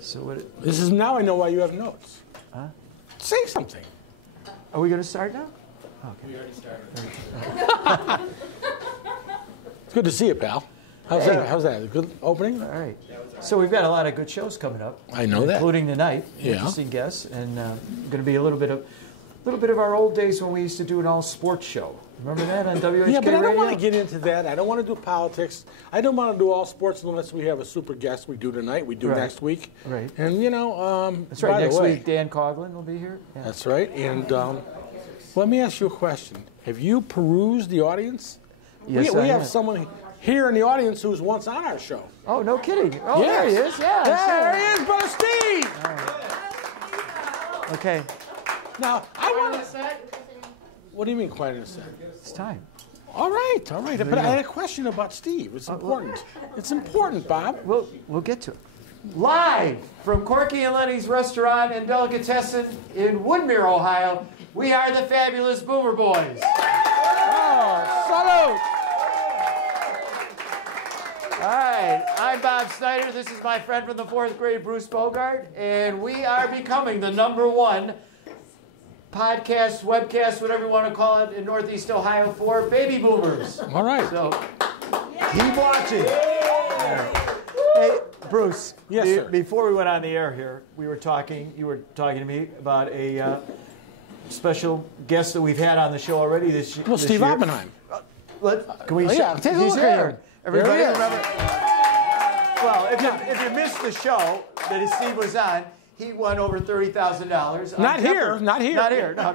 So what? This is now I know why you have notes. Huh? Say something. Are we going to start now? Okay. We already started. It's good to see you, pal. How's that? How's that? A good opening? All right. So we've got a lot of good shows coming up. I know that, including tonight. Yeah. Interesting guests, and going to be a little bit of our old days when we used to do an all sports show. Remember that on WHK Yeah, but I don't Radio? want to get into that. I don't want to do politics. I don't want to do all sports unless we have a super guest. We do tonight. We do next week. Right. And that's right. Next week, Dan Coughlin will be here. Yeah. That's right. And let me ask you a question. Have you perused the audience? Yes, we have someone here in the audience who's once on our show. Oh, no kidding. Oh, yes. There he is. Yeah. There he is, Brother Steve. Right. Okay. Now, I want to say. What do you mean, quiet in a second? It's time. All right. But I had a question about Steve. It's important. It's important, Bob. We'll get to it. Live from Corky and Lenny's Restaurant and Delicatessen in Woodmere, Ohio, we are the fabulous Boomer Boys. Oh, salute! All right, I'm Bob Snyder. This is my friend from the 4th grade, Bruce Bogart, and we are becoming the #1 podcast, webcast, whatever you want to call it, in Northeast Ohio for baby boomers. All right. So keep watching. Hey, Bruce. Yes, sir. Before we went on the air here, you were talking to me about a special guest that we've had on the show already this year. Well, Steve Oppenheim. Can we? Take a he's look here. at him. Everybody There he is. remember? Well, if you missed the show that Steve was on, he won over $30,000. Not here. Not here. No.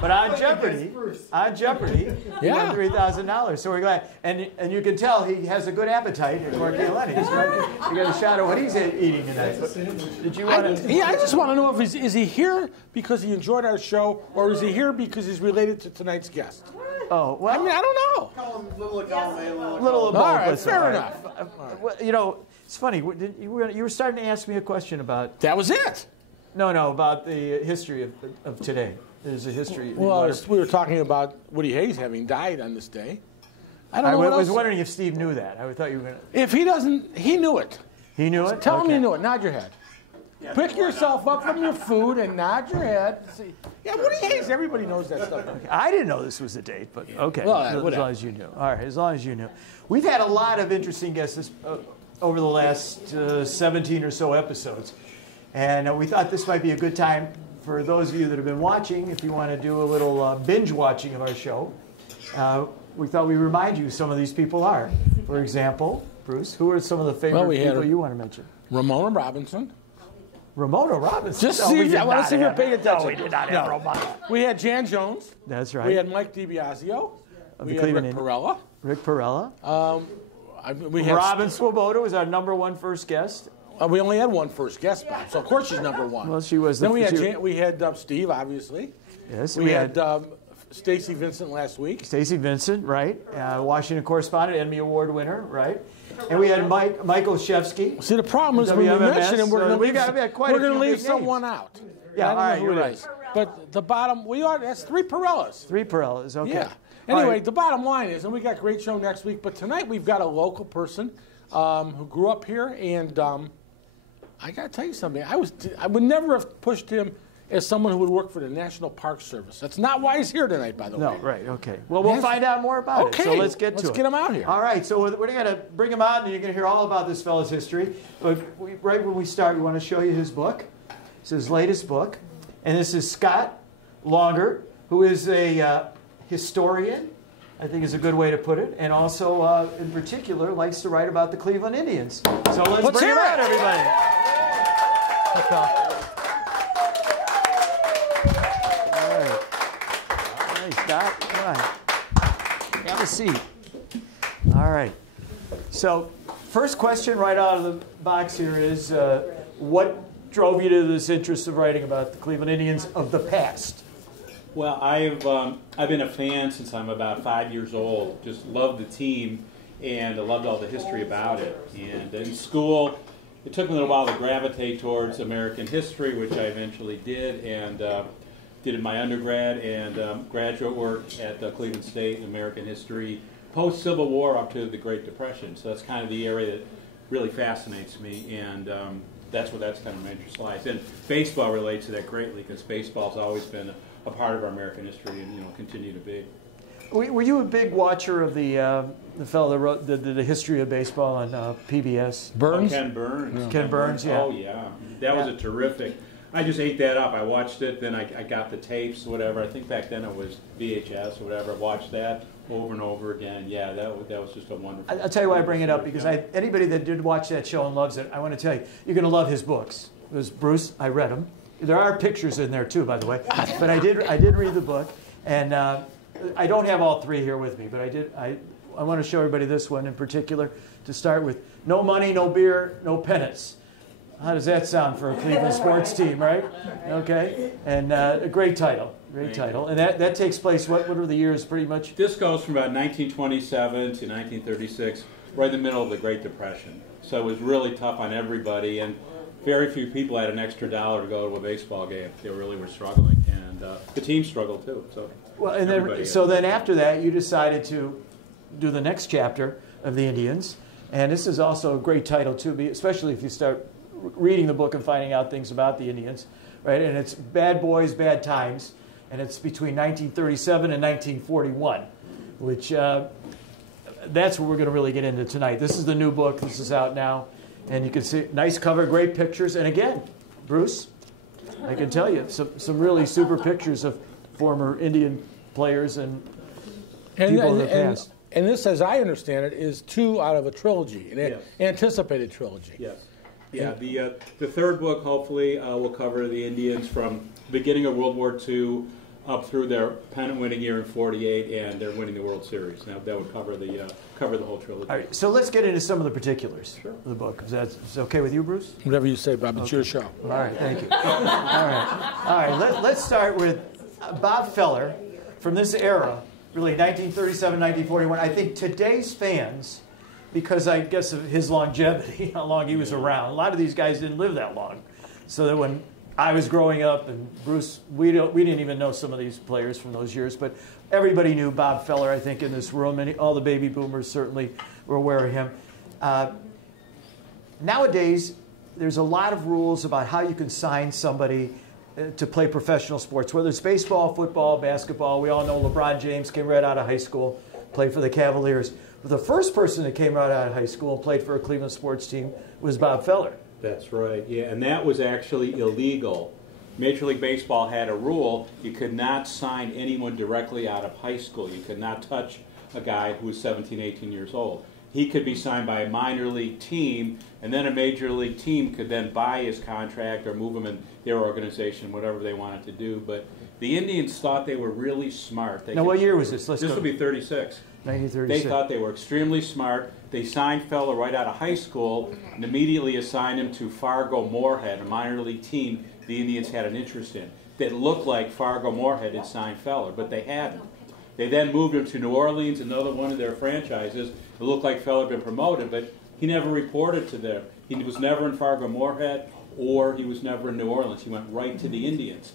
But on Jeopardy, he won $3,000. So we're glad. And you can tell he has a good appetite at Corky and Lenny's, right? You got a shot of what he's eating tonight. Did you want to? I just want to know if is he here because he enjoyed our show, or is he here because he's related to tonight's guest? Oh, well. I mean, I don't know. Little of both. All right, fair enough. It's funny. You were starting to ask me a question about. That was it. No, about the history of today. There's a history. Well, we were talking about Woody Hayes having died on this day. I was wondering if Steve knew that. I thought you were going to. If he doesn't, he knew it. He knew it? Tell him you knew it. Nod your head. Yeah, pick yourself up from your food and nod your head. See. Yeah, Woody Hayes, everybody knows that stuff. Okay. I didn't know this was the date, but okay. Well, as long as you knew. All right, as long as you knew. We've had a lot of interesting guests over the last 17 or so episodes. And we thought this might be a good time for those of you that have been watching, if you want to do a little binge watching of our show. We thought we'd remind you who some of these people are. For example, Bruce, who are some of the favorite people you want to mention? Ramona Robinson. Ramona Robinson? Just see, I want to see if you're paying attention. No, we did not have Ramona. We had Jan Jones. That's right. We had Mike DiBiasio. We had Rick Perella. Rick Perella. We had Robin Swoboda was our #1 first guest. We only had one first guest, Bob, so of course she's #1. Well, she was. Then we had Steve, obviously. Yes. We had Stacy Vincent last week. Stacy Vincent, right? Washington correspondent, Emmy Award winner, right? And we had Michael Shevsky. See, the problem is when we mention him, we're going to leave someone out. Yeah, all right, you're right. But the bottom, that's 3 Perellas. 3 Perellas, okay. Yeah. Anyway, the bottom line is, and we got a great show next week, but tonight we've got a local person who grew up here, and I got to tell you something. I would never have pushed him as someone who would work for the National Park Service. That's not why he's here tonight, by the way. No, right, okay. Well, we'll find out more about it. So let's get to it. Let's get him out here. All right, so we're going to bring him out, and you're going to hear all about this fellow's history. But right when we start, we want to show you his book. It's his latest book. And this is Scott Longert, who is a historian, I think is a good way to put it, and also, in particular, likes to write about the Cleveland Indians. So let's bring him out, everybody. Scott, come on. Have a seat. All right. So, first question right out of the box here is, what drove you to this interest of writing about the Cleveland Indians of the past? Well, I've been a fan since I'm about 5 years old. Just loved the team, and I loved all the history about it. And in school, it took me a little while to gravitate towards American history, which I eventually did, and did in my undergrad and graduate work at Cleveland State in American history, post-Civil War up to the Great Depression. So that's kind of the area that really fascinates me, and that's kind of my interest lies. And baseball relates to that greatly because baseball's always been a part of our American history, and continue to be. Were you a big watcher of the fellow that wrote the history of baseball on PBS? Burns? Oh, Ken Burns. Yeah. Ken Burns, yeah. Oh, yeah. That was a terrific. I just ate that up. I watched it, then I got the tapes, whatever. I think back then it was VHS or whatever. I watched that over and over again. Yeah, that was just a wonderful. I'll tell you why I bring it up, because anybody that did watch that show and loves it, I want to tell you, you're going to love his books. It was Bruce. I read them. There are pictures in there too, by the way. But I did read the book, and I don't have all three here with me, but I want to show everybody this one in particular to start with. No money, no beer, no pennants. How does that sound for a Cleveland sports team, right? Okay, and a great title, and that takes place. What are the years, pretty much? This goes from about 1927 to 1936, right in the middle of the Great Depression. So it was really tough on everybody, and very few people had an extra dollar to go to a baseball game. They really were struggling, and the team struggled too. So well, and then after that, you decided to do the next chapter of the Indians, and this is also a great title too, especially if you start reading the book and finding out things about the Indians, right? And it's Bad Boys, Bad Times, and it's between 1937 and 1941, which that's what we're going to really get into tonight. This is the new book. This is out now, and you can see nice cover, great pictures, and again, Bruce, I can tell you some really super pictures of former Indian players and people in the past. And this, as I understand it, is 2 out of a trilogy, an anticipated trilogy. Yes. Yeah, the third book hopefully will cover the Indians from the beginning of World War II up through their pennant-winning year in '48 and their winning the World Series. Now that would cover the whole trilogy. All right, so let's get into some of the particulars of the book. Is that okay with you, Bruce? Whatever you say, Bob. It's your show. All right, thank you. All right. Let's start with Bob Feller from this era, really 1937, 1941. I think today's fans, because I guess of his longevity, how long he was around. A lot of these guys didn't live that long. So that when I was growing up, and Bruce, we didn't even know some of these players from those years, but everybody knew Bob Feller, I think, in this room, and all the baby boomers certainly were aware of him. Nowadays, there's a lot of rules about how you can sign somebody to play professional sports, whether it's baseball, football, basketball. We all know LeBron James came right out of high school, played for the Cavaliers. The first person that came right out of high school and played for a Cleveland sports team was Bob Feller. That's right, yeah, and that was actually illegal. Major League Baseball had a rule: you could not sign anyone directly out of high school. You could not touch a guy who was 17, 18 years old. He could be signed by a minor league team, and then a major league team could then buy his contract or move him in their organization, whatever they wanted to do. But the Indians thought they were really smart. Now, what year was this? This would be 36. 1936. They thought they were extremely smart. They signed Feller right out of high school and immediately assigned him to Fargo-Moorhead, a minor league team the Indians had an interest in. That looked like Fargo-Moorhead had signed Feller, but they hadn't. They then moved him to New Orleans, another one of their franchises. It looked like Feller had been promoted, but he never reported to them. He was never in Fargo-Moorhead, or he was never in New Orleans. He went right to the Indians.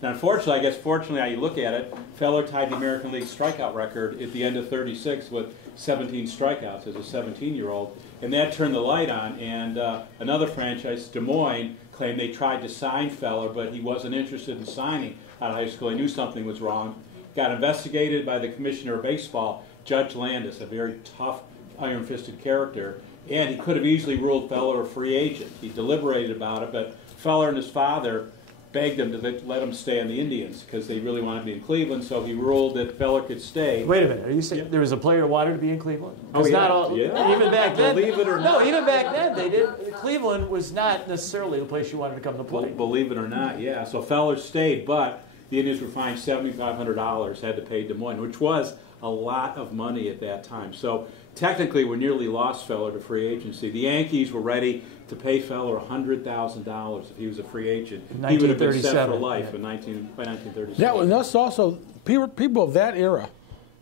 Now, unfortunately, I guess fortunately how you look at it, Feller tied the American League strikeout record at the end of 36 with 17 strikeouts as a 17-year-old, and that turned the light on. And another franchise, Des Moines, claimed they tried to sign Feller, but he wasn't interested in signing out of high school. He knew something was wrong. Got investigated by the commissioner of baseball, Judge Landis, a very tough, iron-fisted character, and he could have easily ruled Feller a free agent. He deliberated about it, but Feller and his father begged him to let him stay on the Indians because they really wanted to be in Cleveland, so he ruled that Feller could stay. Wait a minute. Are you saying there was a player who wanted to be in Cleveland? Oh, yeah. Not all, even back then. Believe it or not. No, even back then, they did. Cleveland was not necessarily the place you wanted to come to play. Believe it or not, yeah. So Feller stayed, but the Indians were fined $7,500, had to pay Des Moines, which was a lot of money at that time. So technically, we nearly lost Feller to free agency. The Yankees were ready to pay Feller $100,000 if he was a free agent. He would have been set for life by 1937. Yeah, and that's also people of that era.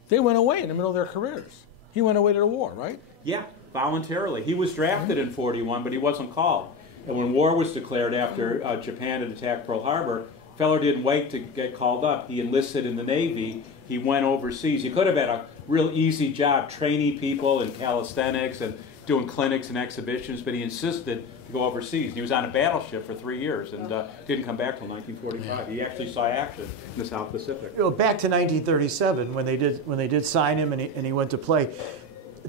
They went away in the middle of their careers. He went away to the war, right? Yeah, voluntarily. He was drafted in 41, but he wasn't called. And when war was declared after Japan had attacked Pearl Harbor, Feller didn't wait to get called up. He enlisted in the Navy. He went overseas. He could have had a real easy job training people in calisthenics and doing clinics and exhibitions, but he insisted to go overseas. He was on a battleship for 3 years and didn't come back till 1945. He actually saw action in the South Pacific. You know, back to 1937 when they did sign him and he went to play.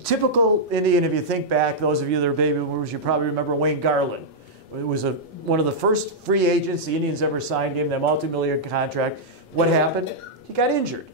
Typical Indian, if you think back, those of you that are baby boomers, you probably remember Wayne Garland. It was one of the first free agents the Indians ever signed, gave him that multi-million contract. What happened? He got injured.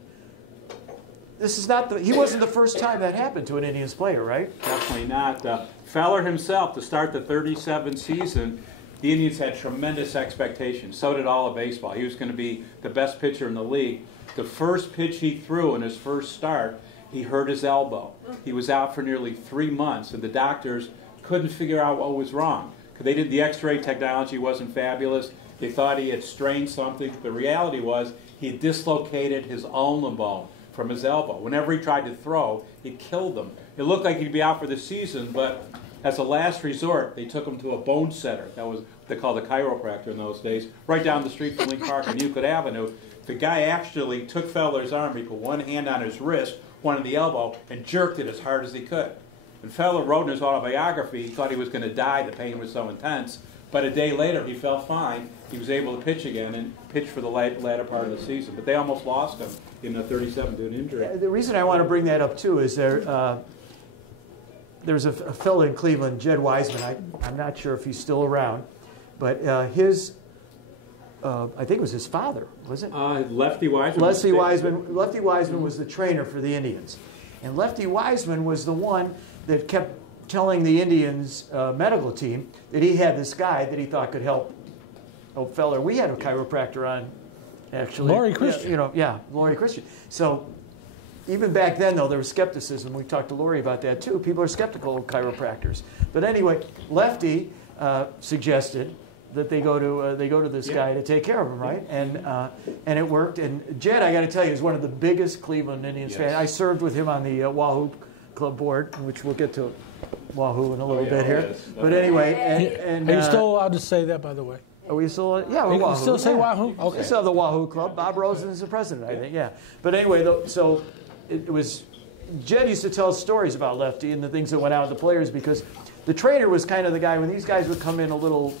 This is not he wasn't the first time that happened to an Indians player, right? Definitely not. Fowler himself, to start the 37 season, the Indians had tremendous expectations. So did all of baseball. He was going to be the best pitcher in the league. The first pitch he threw in his first start, he hurt his elbow. He was out for nearly 3 months, and the doctors couldn't figure out what was wrong. Because the X-ray technology wasn't fabulous. They thought he had strained something. The reality was he had dislocated his ulnar bone from his elbow. Whenever he tried to throw, it killed him. It looked like he'd be out for the season, but as a last resort, they took him to a bone setter. That was what they called a chiropractor in those days, right down the street from Lincoln Park on Euclid Avenue. The guy actually took Fowler's arm, he put one hand on his wrist, one on the elbow, and jerked it as hard as he could. And Fowler wrote in his autobiography, he thought he was going to die, the pain was so intense. But a day later, he felt fine. He was able to pitch again and pitch for the latter part of the season. But they almost lost him in 37 due to injury. The reason I want to bring that up, too, is there's a fellow in Cleveland, Jed Wiseman. I'm not sure if he's still around. But I think it was his father, was it? Lefty Wiseman. Lefty Wiseman was the trainer for the Indians. And Lefty Wiseman was the one that kept telling the Indians medical team that he had this guy that he thought could help Fowler. We had a chiropractor on, actually. Laurie Christian. Laurie Christian. So even back then, though, there was skepticism. We talked to Laurie about that, too. People are skeptical of chiropractors. But anyway, Lefty suggested that they go to this guy to take care of him, right? And it worked. And Jed, I got to tell you, is one of the biggest Cleveland Indians fans. I served with him on the Wahoo Club board, which we'll get to Wahoo in a little bit here. Yes. But anyway, are you still allowed to say that, by the way? Are we still? Yeah, we're You can Wahoo. still say Yeah. Wahoo? Okay. We still have the Wahoo Club. Bob Rosen is the president, I think. Yeah. But anyway, so it was. Jed used to tell stories about Lefty and the things that went out with the players because the trainer was kind of the guy when these guys would come in a little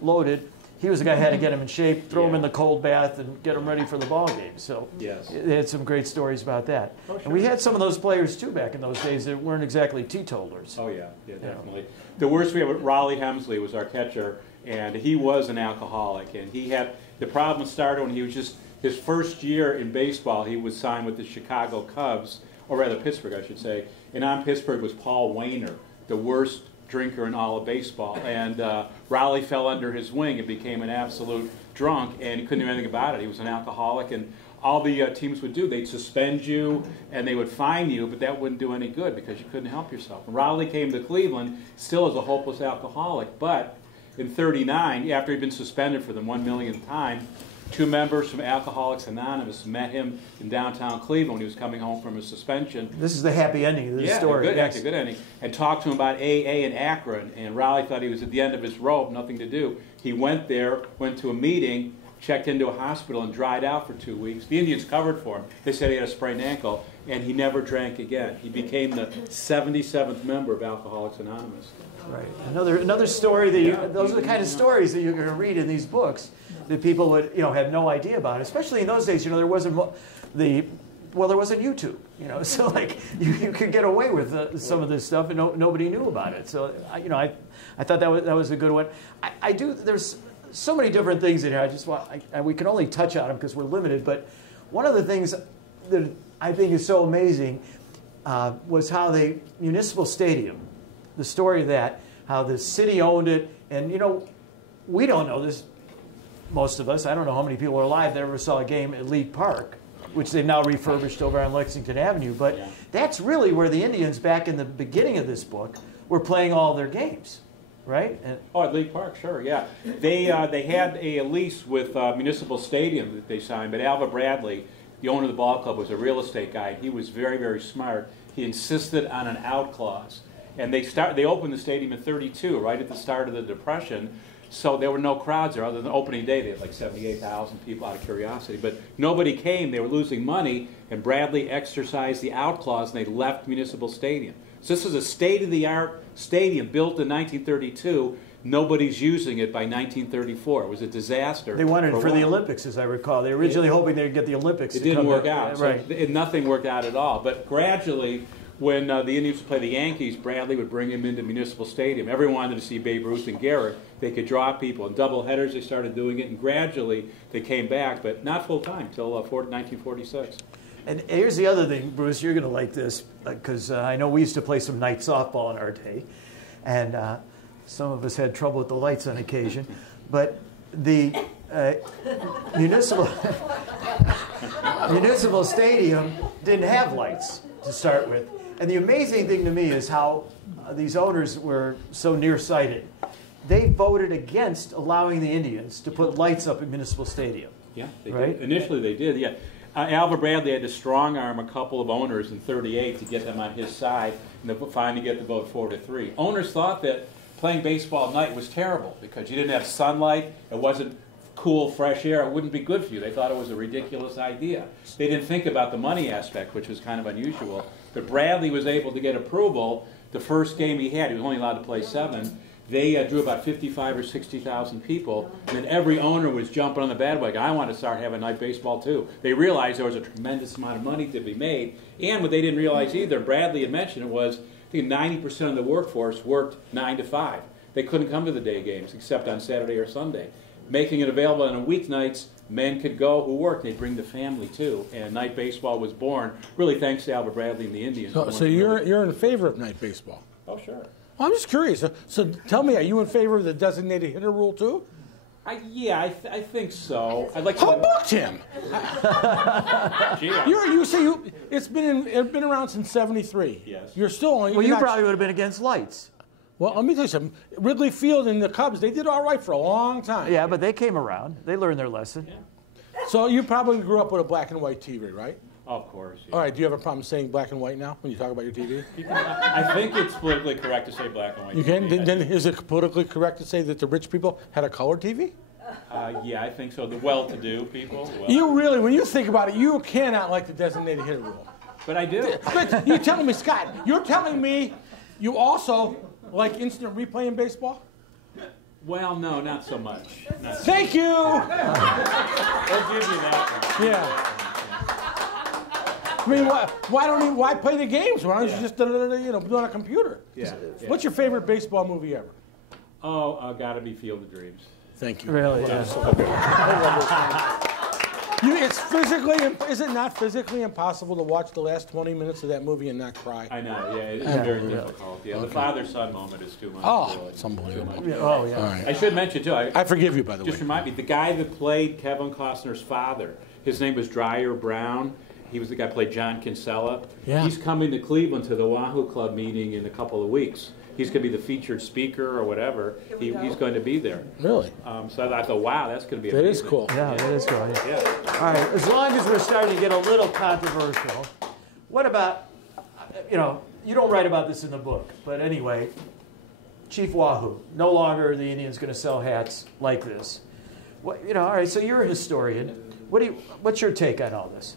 loaded. He was the guy who had to get them in shape, throw them in the cold bath, and get them ready for the ball game. So they had some great stories about that. Oh, sure. And we had some of those players, too, back in those days that weren't exactly teetotalers. Oh, yeah, definitely. The worst we had, Raleigh Hemsley was our catcher, and he was an alcoholic. And he had, the problem started when he was just, his first year in baseball, he was signed with the Chicago Cubs, or rather Pittsburgh, I should say. And on Pittsburgh was Paul Wainer, the worst drinker in all of baseball, and Raleigh fell under his wing and became an absolute drunk, and he couldn't do anything about it. He was an alcoholic, and all the teams would do, they'd suspend you and they would fine you, but that wouldn't do any good because you couldn't help yourself. And Raleigh came to Cleveland still as a hopeless alcoholic, but in '39, after he'd been suspended for the 1 millionth time, 2 members from Alcoholics Anonymous met him in downtown Cleveland when he was coming home from his suspension. This is the happy ending of the story. Good ending. And talked to him about AA in Akron. And Raleigh thought he was at the end of his rope, nothing to do. He went there, went to a meeting, checked into a hospital, and dried out for 2 weeks. The Indians covered for him. They said he had a sprained ankle, and he never drank again. He became the 77th member of Alcoholics Anonymous. Right. Another story that those are the kind of stories that you're going to read in these books that people would have no idea about. Especially in those days, there wasn't there wasn't YouTube, so like you could get away with some of this stuff and nobody knew about it. So I thought that was a good one. I do. There's so many different things in here. I just want we can only touch on them because we're limited. But one of the things that I think is so amazing was how the Municipal Stadium, the story of that, how the city owned it, and we don't know this. Most of us, I don't know how many people are alive that ever saw a game at League Park, which they've now refurbished over on Lexington Avenue. But that's really where the Indians, back in the beginning of this book, were playing all their games, right? At League Park, sure, yeah. They had a lease with Municipal Stadium that they signed, but Alva Bradley, the owner of the ball club, was a real estate guy. He was very, very smart. He insisted on an out clause. And they opened the stadium in '32, right at the start of the Depression. So there were no crowds there other than opening day. They had like 78,000 people out of curiosity. But nobody came. They were losing money, and Bradley exercised the out clause, and they left Municipal Stadium. So this is a state-of-the-art stadium built in 1932. Nobody's using it by 1934. It was a disaster. They wanted it for the Olympics, as I recall. They were originally hoping they'd get the Olympics. It didn't work out. Right. So nothing worked out at all. But gradually, when the Indians would play the Yankees, Bradley would bring him into Municipal Stadium. Everyone wanted to see Babe Ruth and Garrett. They could draw people. In double headers, they started doing it, and gradually they came back, but not full time until 1946. And here's the other thing, Bruce. You're going to like this because I know we used to play some night softball in our day, and some of us had trouble with the lights on occasion. But the municipal stadium didn't have lights to start with. And the amazing thing to me is how these owners were so nearsighted. They voted against allowing the Indians to put lights up at Municipal Stadium. Yeah, they right? did. Initially they did, yeah. Albert Bradley had to strong-arm a couple of owners in '38 to get them on his side, and to finally get the vote 4-3. Owners thought that playing baseball at night was terrible because you didn't have sunlight, it wasn't cool, fresh air, it wouldn't be good for you. They thought it was a ridiculous idea. They didn't think about the money aspect, which was kind of unusual. But Bradley was able to get approval. The first game he had, he was only allowed to play 7. They drew about 55 or 60,000 people, and then every owner was jumping on the bandwagon. I want to start having night baseball too. They realized there was a tremendous amount of money to be made, and what they didn't realize either, Bradley had mentioned it, was I think 90% of the workforce worked 9 to 5. They couldn't come to the day games except on Saturday or Sunday. Making it available on weeknights, men could go who worked. They'd bring the family too, and night baseball was born really thanks to Albert Bradley and the Indians. So you're in favor of night baseball? Oh, sure. Well, I'm just curious. So tell me, are you in favor of the designated hitter rule too? Yeah, I think so. I'd like Who to. booked him? You say it's been around since '73. Yes. You're still only. Well, you probably would have been against lights. Well, let me tell you something. Wrigley Field and the Cubs, they did all right for a long time. Yeah, but they came around. They learned their lesson. Yeah. So you probably grew up with a black and white TV, right? Of course. Yeah. All right. Do you have a problem saying black and white now when you talk about your TV? I think it's politically correct to say black and white. You can. TV. Then is it politically correct to say that the rich people had a color TV? Yeah, I think so. The well-to-do people. You really, when you think about it, you cannot like the designated hitter rule. But I do. But you're telling me, Scott, you're telling me you also like instant replay in baseball? Well, no, not so much. Thank you. We'll give you that one. Yeah. I mean, why play the games? Why don't you just do it on a computer? Yeah. What's your favorite baseball movie ever? Oh, gotta be Field of Dreams. Thank you. Really? Yeah. Is it not physically impossible to watch the last 20 minutes of that movie and not cry? I know, yeah, it's very difficult. Yeah, the father-son moment is too much. Oh, it's unbelievable. Yeah, oh, yeah. All right. I should mention, too, I forgive you, by the way. just remind me, the guy that played Kevin Costner's father, his name was Dreyer Brown. He was the guy who played John Kinsella. Yeah. He's coming to Cleveland to the Wahoo Club meeting in a couple of weeks. He's going to be the featured speaker or whatever. He's going to be there. Really? So I thought, wow, that's going to be That amazing. is cool. Yeah, that is cool. Yeah. Yeah. All right, as long as we're starting to get a little controversial, what about, you don't write about this in the book, but anyway, Chief Wahoo. No longer are the Indians going to sell hats like this. What, all right, so you're a historian. What's your take on all this?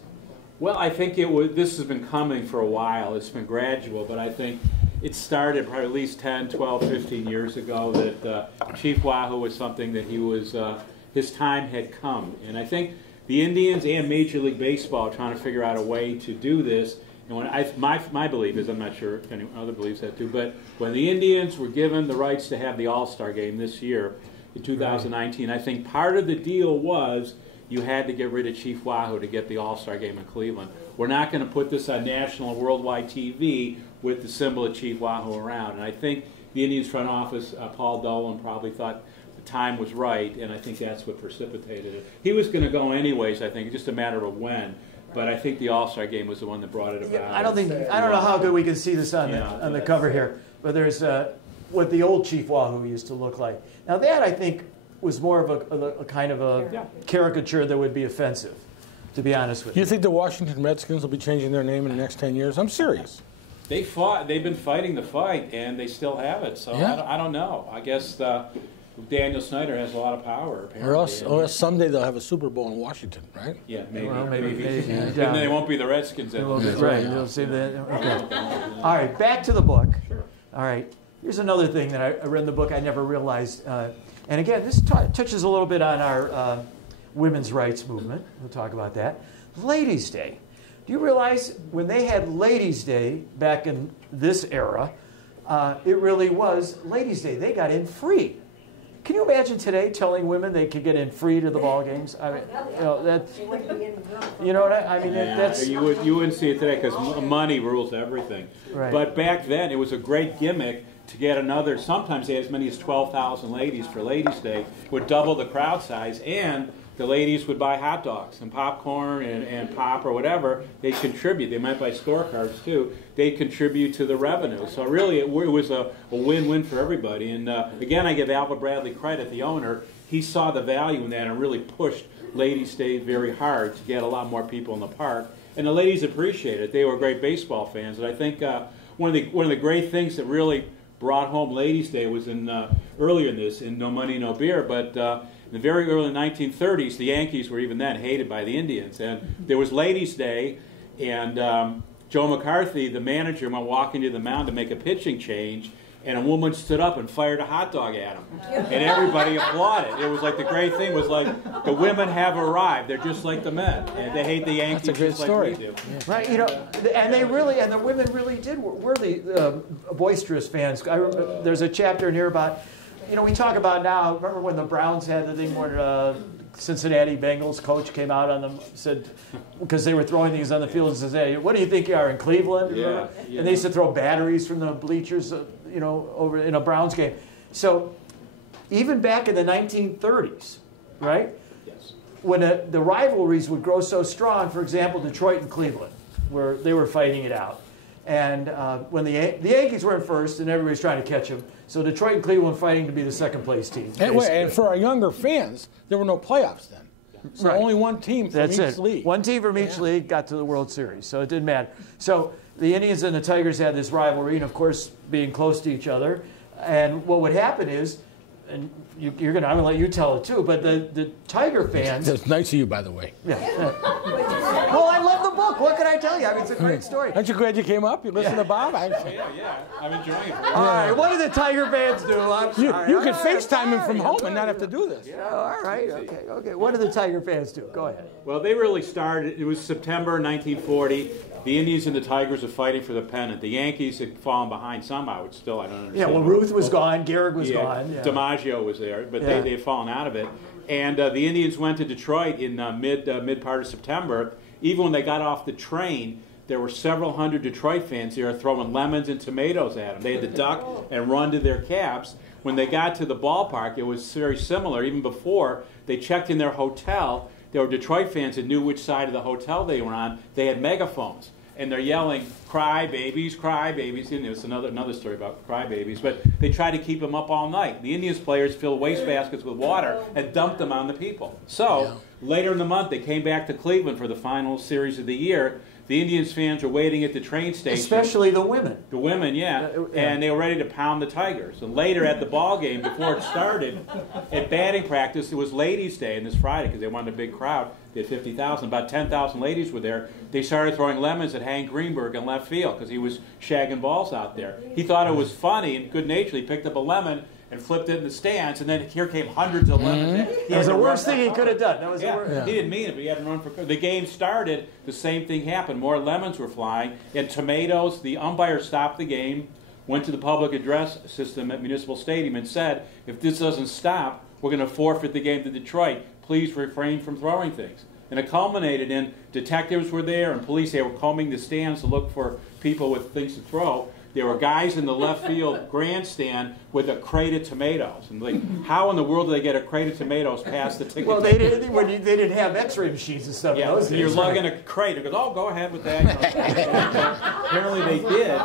Well, I think this has been coming for a while. It's been gradual, but I think it started probably at least 10, 12, 15 years ago that Chief Wahoo was something that his time had come. And I think the Indians and Major League Baseball are trying to figure out a way to do this. And my belief is, I'm not sure if anyone other believes that too, but when the Indians were given the rights to have the All-Star game this year, in 2019, I think part of the deal was you had to get rid of Chief Wahoo to get the All-Star game in Cleveland. We're not going to put this on national and worldwide TV with the symbol of Chief Wahoo around. And I think the Indians front office, Paul Dolan, probably thought the time was right, and I think that's what precipitated it. He was going to go anyways, I think, just a matter of when. But I think the All-Star game was the one that brought it about. Yeah, I don't know how good we can see this on the cover here, but there's what the old Chief Wahoo used to look like. Now that, I think, was more of a kind of a caricature that would be offensive, to be honest with you. You think the Washington Redskins will be changing their name in the next 10 years? I'm serious. They've been fighting the fight, and they still have it. So Yeah. I don't know. I guess Daniel Snyder has a lot of power, apparently. Or else someday they'll have a Super Bowl in Washington, right? Yeah, maybe. Well, maybe. And then they won't be the Redskins anymore. Right. They'll say that. Okay. All right. Back to the book. Sure. All right. Here's another thing that I read in the book I never realized. And again, this touches a little bit on our women's rights movement. We'll talk about that. Ladies' Day. Do you realize when they had Ladies' Day back in this era, it really was Ladies' Day. They got in free. Can you imagine today telling women they could get in free to the ball games? I mean, that's, you know what I mean? Yeah, That's, you wouldn't see it today because money rules everything. Right. But back then, it was a great gimmick to get another. Sometimes they had as many as 12,000 ladies for Ladies' Day. Would double the crowd size, and the ladies would buy hot dogs and popcorn and pop or whatever. They'd contribute. They might buy scorecards too. They'd contribute to the revenue. So really, it was a win-win for everybody. And again, I give Albert Bradley credit, the owner. He saw the value in that and really pushed Ladies' Day very hard to get a lot more people in the park. And the ladies appreciated it. They were great baseball fans. And I think one of the great things that really brought home Ladies' Day was in earlier in this, in No Money, No Beer, but in the very early 1930s, the Yankees were even then hated by the Indians. And there was Ladies' Day, and Joe McCarthy, the manager, went walking to the mound to make a pitching change, and a woman stood up and fired a hot dog at him. And everybody applauded. It was like the great thing was like, the women have arrived. They're just like the men. And they hate the Yankees That's a great just story. like we do. right, and the women really did. We're the boisterous fans. There's a chapter in here about, we talk about now, remember when the Browns had the thing where Cincinnati Bengals coach came out on them, said, because they were throwing these on the field and says, hey, what do you think you are in Cleveland? Yeah. And they used to throw batteries from the bleachers, over in a Browns game. So even back in the 1930s, right? Yes. When the rivalries would grow so strong, for example, Detroit and Cleveland, where they were fighting it out. And when the Yankees were in first and everybody was trying to catch them, so Detroit and Cleveland fighting to be the second place team. And for our younger fans, there were no playoffs then. So Right. only one team from That's each it. league. One team from each league got to the World Series, so it didn't matter. So the Indians and the Tigers had this rivalry, and of course, being close to each other. And what would happen is, and I'm going to let you tell it too, but the Tiger fans. That's nice of you, by the way. Yeah. Well, I love the book. What can I tell you? I mean, it's a great story. Aren't you glad you came up? You listen to Bob? Yeah. I'm enjoying it. All right, what do the Tiger fans do? I'm sorry. You can All right, FaceTime him from sorry. home and not have to do this. All right, okay. What do the Tiger fans do? Go ahead. Well, they really started, it was September 1940. The Indians and the Tigers were fighting for the pennant. The Yankees had fallen behind somehow, which still I don't understand. Yeah, well, Ruth was gone, Gehrig was gone. Yeah. DiMaggio was there, but they had fallen out of it. And the Indians went to Detroit in mid part of September. Even when they got off the train, there were several hundred Detroit fans there throwing lemons and tomatoes at them. They had to duck and run to their cabs. When they got to the ballpark, it was very similar. Even before, they checked in their hotel. There were Detroit fans that knew which side of the hotel they were on. They had megaphones, and they're yelling, "Cry babies, cry babies." And it's another story about cry babies. But they tried to keep them up all night. The Indians players filled wastebaskets with water and dumped them on the people. So later in the month, they came back to Cleveland for the final series of the year. The Indians fans were waiting at the train station. Especially the women. The women, and they were ready to pound the Tigers. And later at the ball game, before it started, at batting practice, it was Ladies' Day on this Friday because they wanted a big crowd. They had 50,000. About 10,000 ladies were there. They started throwing lemons at Hank Greenberg in left field because he was shagging balls out there. He thought it was funny and good-naturedly picked up a lemon and flipped it in the stands, and then here came hundreds of lemons. That was the worst thing he could have done. That was the worst. He didn't mean it, but he had to run for. The game started, the same thing happened. More lemons were flying, and tomatoes. The umpire stopped the game, went to the public address system at Municipal Stadium and said, if this doesn't stop, we're going to forfeit the game to Detroit. Please refrain from throwing things. And it culminated in detectives were there and police. They were combing the stands to look for people with things to throw. There were guys in the left field grandstand with a crate of tomatoes. And like, how in the world do they get a crate of tomatoes past the ticket? Well, they didn't have X-ray machines and stuff. Yeah, in those days, you're right? lugging a crate. It goes, oh, go ahead with that. Apparently they did.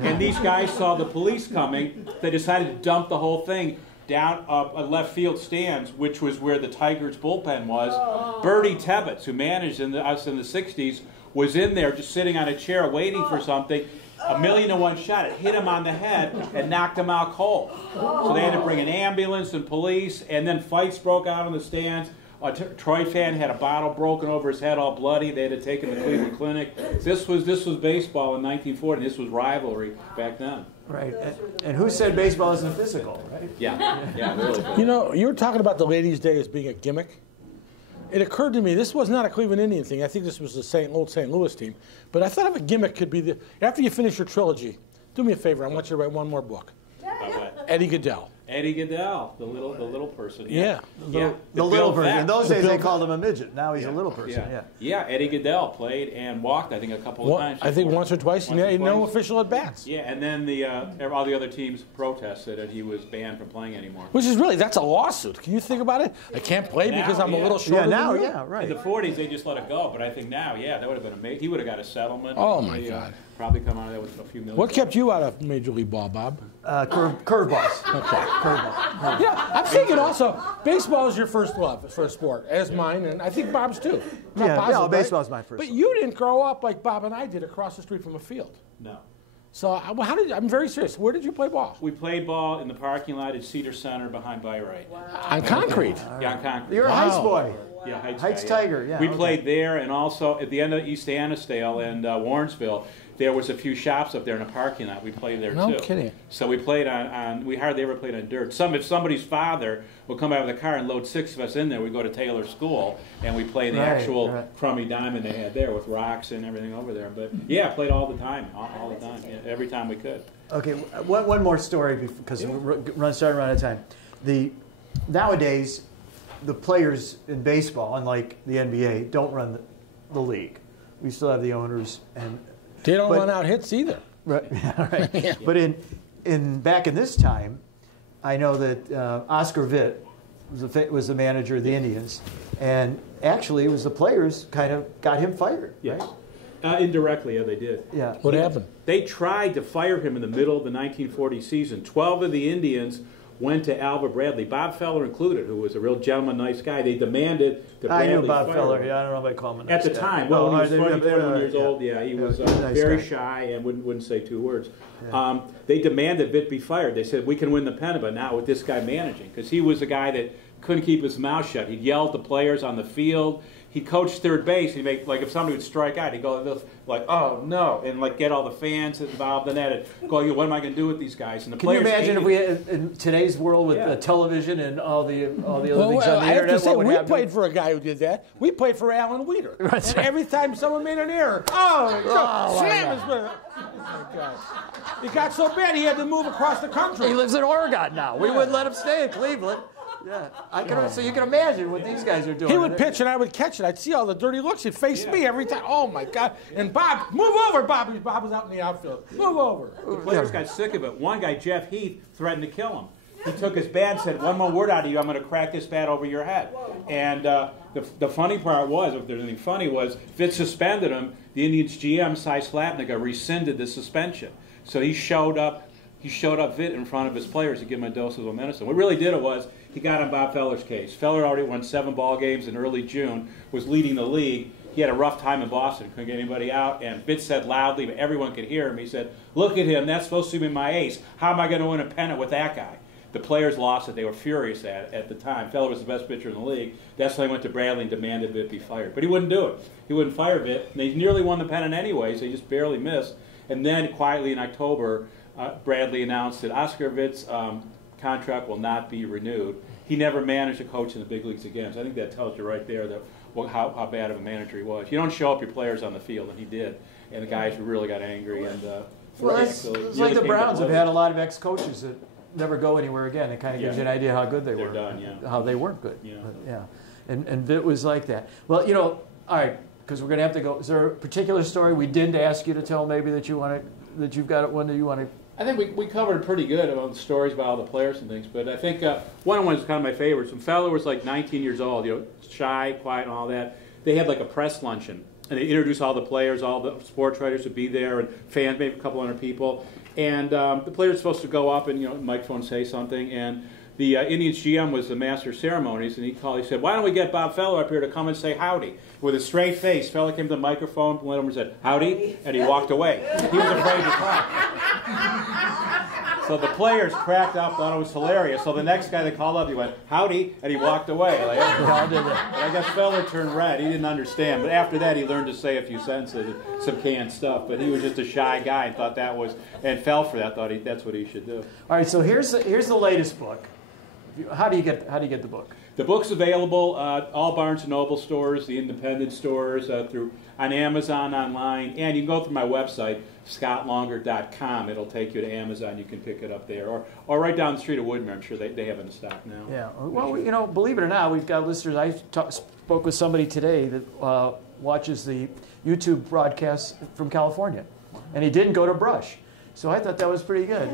And these guys saw the police coming. They decided to dump the whole thing down a left field stands, which was where the Tigers bullpen was. Bertie Tebbetts, who managed us in the 60s, was in there just sitting on a chair waiting for something. a 1,000,000-to-1 shot. It hit him on the head and knocked him out cold. So they had to bring an ambulance and police, and then fights broke out in the stands. A Troy fan had a bottle broken over his head, all bloody. They had to take him to Cleveland Clinic. This was baseball in 1940. This was rivalry back then. Right. And who said baseball isn't physical, right? Yeah, really. You know, you were talking about the Ladies' Day as being a gimmick. It occurred to me, this was not a Cleveland Indian thing. I think this was the old St. Louis team. But I thought of a gimmick could be after you finish your trilogy, do me a favor. I want you to write one more book. Eddie Goodell. Eddie Goodell, the little person. Yeah. The little person. In those days, they called him a midget. Now he's a little person. Yeah, Eddie Goodell played and walked, I think, a couple of times. I think once or twice. No official at-bats. Yeah, and then all the other teams protested and he was banned from playing anymore. Which is really, that's a lawsuit. Can you think about it? I can't play because I'm a little shorter than you? Right. In the 40s, they just let it go. But I think now, that would have been amazing. He would have got a settlement. Oh, my God. Probably come out of that with a few million. What kept you out of Major League Ball, Bob? Curveballs. Okay. Curveball. Yeah, I'm thinking also, baseball is your first love for a sport, as mine, and I think Bob's too. Baseball's my first. But you didn't grow up like Bob and I did across the street from a field. No. So I'm very serious. Where did you play ball? We played ball in the parking lot at Cedar Center behind Bayreuth. Wow. On concrete? Yeah, on concrete. You're a Heights boy. Yeah, Heights Tiger. Yeah. We played there, and also at the end of East Annisdale and Warrensville, there was a few shops up there in the parking lot. We played there too. No kidding. So we played on. We hardly ever played on dirt. If somebody's father would come out with a car and load 6 of us in there, we go to Taylor School and we play the actual crummy diamond they had there with rocks and everything over there. But yeah, played all the time, all the time, every time we could. Okay, one more story because we're starting out of time. Nowadays, the players in baseball, unlike the NBA, don't run the league. We still have the owners and. They don't run out hits either. Right. Right. Yeah. But back in this time, I know that Oscar Vitt was the manager of the Indians, and actually it was the players kind of got him fired. Yes. Right? Indirectly, yeah, they did. Yeah. What happened? They tried to fire him in the middle of the 1940 season. 12 of the Indians went to Alva Bradley, Bob Feller included, who was a real gentleman, nice guy. They demanded that Bradley I knew Bob fire Feller. him. Yeah, I don't know if I call him a nice At the guy. time, well, when he was 21 years old, he was nice very guy. shy and wouldn't say 2 words. Yeah. They demanded Vitt be fired. They said, we can win the pennant, but not with this guy managing, because he was a guy that couldn't keep his mouth shut. He'd yell at the players on the field. He'd coach third base. He'd make, like, if somebody would strike out, he'd go like, oh no, and like get all the fans involved in that, and go, what am I going to do with these guys? And the Can you players imagine if we had, in today's world with television and all the other things on the I internet? have to say, what would we happen? played for a guy who did that. We played for Alan Weeder. That's And right. every time someone made an error, slam his brother. Oh my God. It got so bad he had to move across the country. He lives in Oregon now. We wouldn't let him stay in Cleveland. Yeah, so you can imagine what these guys are doing. He would pitch and I would catch it. I'd see all the dirty looks. He'd face me every time. Oh my God! And Bob, move over, Bob. Bob was out in the outfield. Move over. The players got sick of it. One guy, Jeff Heath, threatened to kill him. He took his bat and said, "One more word out of you, I'm going to crack this bat over your head." And the funny part was, if there's anything funny, was Vitt suspended him. The Indians GM, Cy Slapnica, rescinded the suspension. So he showed up Vitt in front of his players to give him a dose of medicine. What really did it was he got on Bob Feller's case. Feller already won 7 ball games in early June, was leading the league. He had a rough time in Boston, couldn't get anybody out, and Vitt said loudly, but everyone could hear him, he said, look at him, that's supposed to be my ace. How am I going to win a pennant with that guy? The players lost it. They were furious at the time. Feller was the best pitcher in the league. That's why he went to Bradley and demanded Vitt be fired. But he wouldn't do it. He wouldn't fire Vitt. And they nearly won the pennant anyway, so he just barely missed. And then quietly in October, Bradley announced that Oscar Vitt's contract will not be renewed. He never managed to coach in the big leagues again. So I think that tells you right there that how bad of a manager he was. You don't show up your players on the field, and he did. And the guys really got angry. And it's like the Browns have had a lot of ex-coaches that never go anywhere again. It kind of gives you an idea how good they were. They're done, how they weren't good. Yeah. But, and Vitt was like that. Well, all right, because we're going to have to go. Is there a particular story we didn't ask you to tell maybe that you've got one that you want to? I think we covered pretty good about the stories about all the players and things, but I think one of them was kind of my favorites. When Fowler was like 19 years old, shy, quiet, and all that, they had like a press luncheon, and they introduced all the players, all the sports writers would be there, and fans, maybe a couple hundred people, and the players were supposed to go up and microphone say something, and the Indians GM was the master of ceremonies, and he said, "Why don't we get Bob Feller up here to come and say howdy?" With a straight face, Feller came to the microphone, went over and said, "Howdy," and he walked away. He was afraid to talk. So the players cracked up, thought it was hilarious. So the next guy that called up, he went, "Howdy," and he walked away. Like, I guess Feller turned red. He didn't understand. But after that, he learned to say a few sentences, some canned stuff. But he was just a shy guy and thought that was, and fell for that. Thought that's what he should do. All right. So here's the latest book. How do you get the book? The book's available all Barnes & Noble stores, the independent stores, on Amazon online, and you can go through my website, scottlongert.com. It'll take you to Amazon. You can pick it up there, or right down the street of Woodmere. I'm sure they have it in stock now. Yeah. Well, believe it or not, we've got listeners. I spoke with somebody today that watches the YouTube broadcast from California, and he didn't go to Brush. So I thought that was pretty good.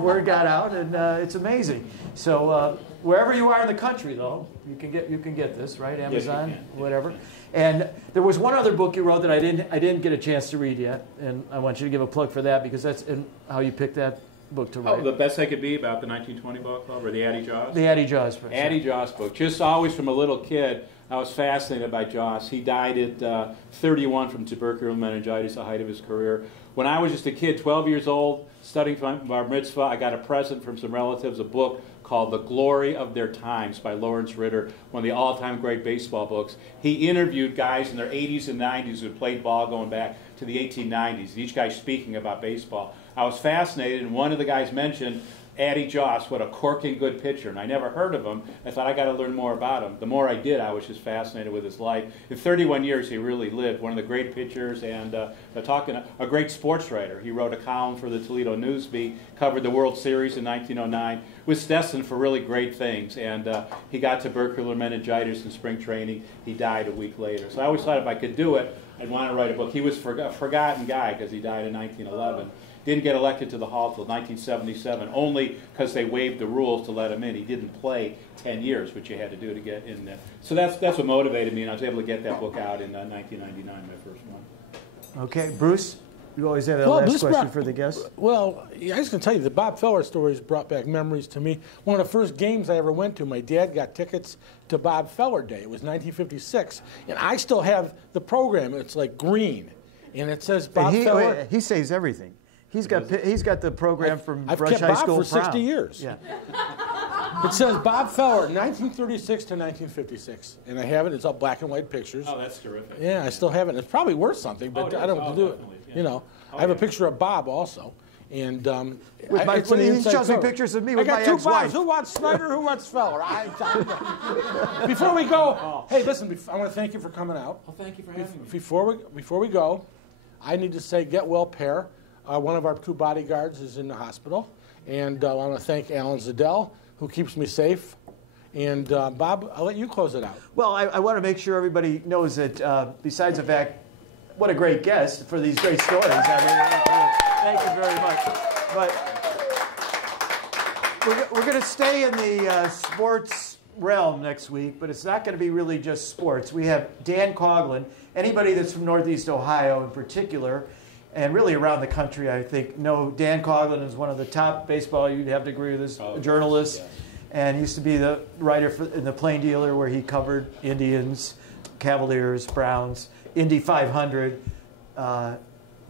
Word got out, and it's amazing. So wherever you are in the country, though, you can get this, right? Amazon, yes, whatever. And there was one other book you wrote that I didn't get a chance to read yet, and I want you to give a plug for that because that's how you picked that book to write. Oh, The Best I Could Be, about the 1920 Ball Club, or the Addie Jaws? The Addie Jaws book. Addie Jaws book. Just always from a little kid, I was fascinated by Jaws. He died at 31 from tubercular meningitis, the height of his career. When I was just a kid, 12 years old, studying for bar mitzvah, I got a present from some relatives, a book called The Glory of Their Times by Lawrence Ritter, one of the all-time great baseball books. He interviewed guys in their 80s and 90s who played ball going back to the 1890s, each guy speaking about baseball. I was fascinated, and one of the guys mentioned Addie Jaws, what a corking good pitcher, and I never heard of him. I thought I got to learn more about him. The more I did, I was just fascinated with his life. In 31 years, he really lived. One of the great pitchers, and a great sports writer. He wrote a column for the Toledo Newsbeat, covered the World Series in 1909, was destined for really great things, and he got tubercular meningitis in spring training. He died a week later. So I always thought if I could do it, I'd want to write a book. He was a forgotten guy because he died in 1911. Didn't get elected to the Hall until 1977, only because they waived the rules to let him in. He didn't play 10 years, which you had to do to get in there. So that's what motivated me, and I was able to get that book out in 1999, my first one. Okay, Bruce, you always have that last question for the guests. Well, I was going to tell you, the Bob Feller stories brought back memories to me. One of the first games I ever went to, my dad got tickets to Bob Feller Day. It was 1956, and I still have the program. It's like green, and it says Bob Feller. He saves everything. He's got the program from I've Brush kept High Bob School for 60 years. Yeah. It says Bob Feller, 1936 to 1956, and I have it. It's all black and white pictures. Oh, that's terrific. Yeah, I still have it. It's probably worth something, but I don't do it. Yeah. You know, I have a picture of Bob also, and he shows me pictures of me with my ex-wife. I got two ex-wife. Bobs. Who wants Snyder? Who wants Feller? Before we go, hey, listen. I want to thank you for coming out. Well, thank you for having me. Before we go, I need to say, get well, pair. One of our two bodyguards is in the hospital, and I want to thank Alan Zadell, who keeps me safe. And Bob, I'll let you close it out. Well, I want to make sure everybody knows that besides the fact, what a great guest for these great stories. Thank you very much. But we're going to stay in the sports realm next week, but it's not going to be really just sports. We have Dan Coughlin. Anybody that's from Northeast Ohio in particular, and really around the country, I think, Dan Coughlin is one of the top baseball, you'd have to agree with this, journalists. Yeah. And he used to be the writer in the Plain Dealer, where he covered Indians, Cavaliers, Browns, Indy 500. Dan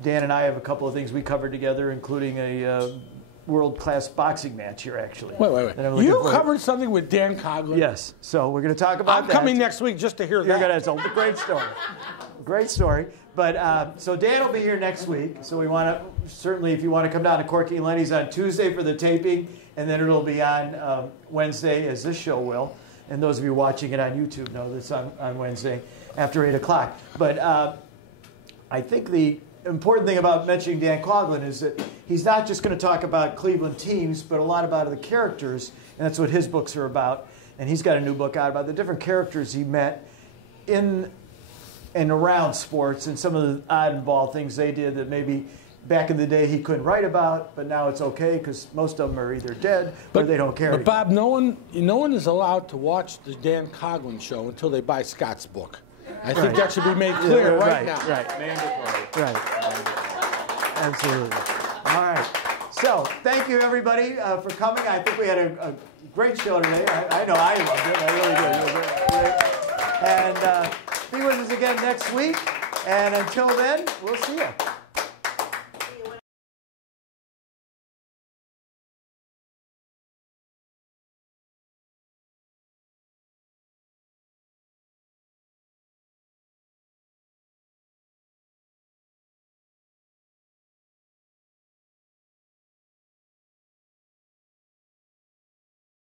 and I have a couple of things we covered together, including a world-class boxing match here, actually. Wait. You covered something with Dan Coughlin? Yes. So we're going to talk about that. I'm coming next week just to hear that. It's a great story. Great story. But so Dan will be here next week. So we want to, certainly if you want to come down to Corky and Lenny's on Tuesday for the taping, and then it'll be on Wednesday, as this show will. And those of you watching it on YouTube know that's on Wednesday after 8 o'clock. But I think the important thing about mentioning Dan Coughlin is that he's not just going to talk about Cleveland teams, but a lot about the characters, and that's what his books are about. And he's got a new book out about the different characters he met in and around sports, and some of the oddball things they did that maybe back in the day he couldn't write about, but now it's okay because most of them are either dead or they don't care. But Bob, no one is allowed to watch the Dan Coughlin show until they buy Scott's book. I think that should be made clear right now. Right. Mandatory. Right. Absolutely. All right. So, thank you everybody for coming. I think we had a great show today. I know I loved it. I really did. It was great. And be with us again next week. And until then, we'll see you.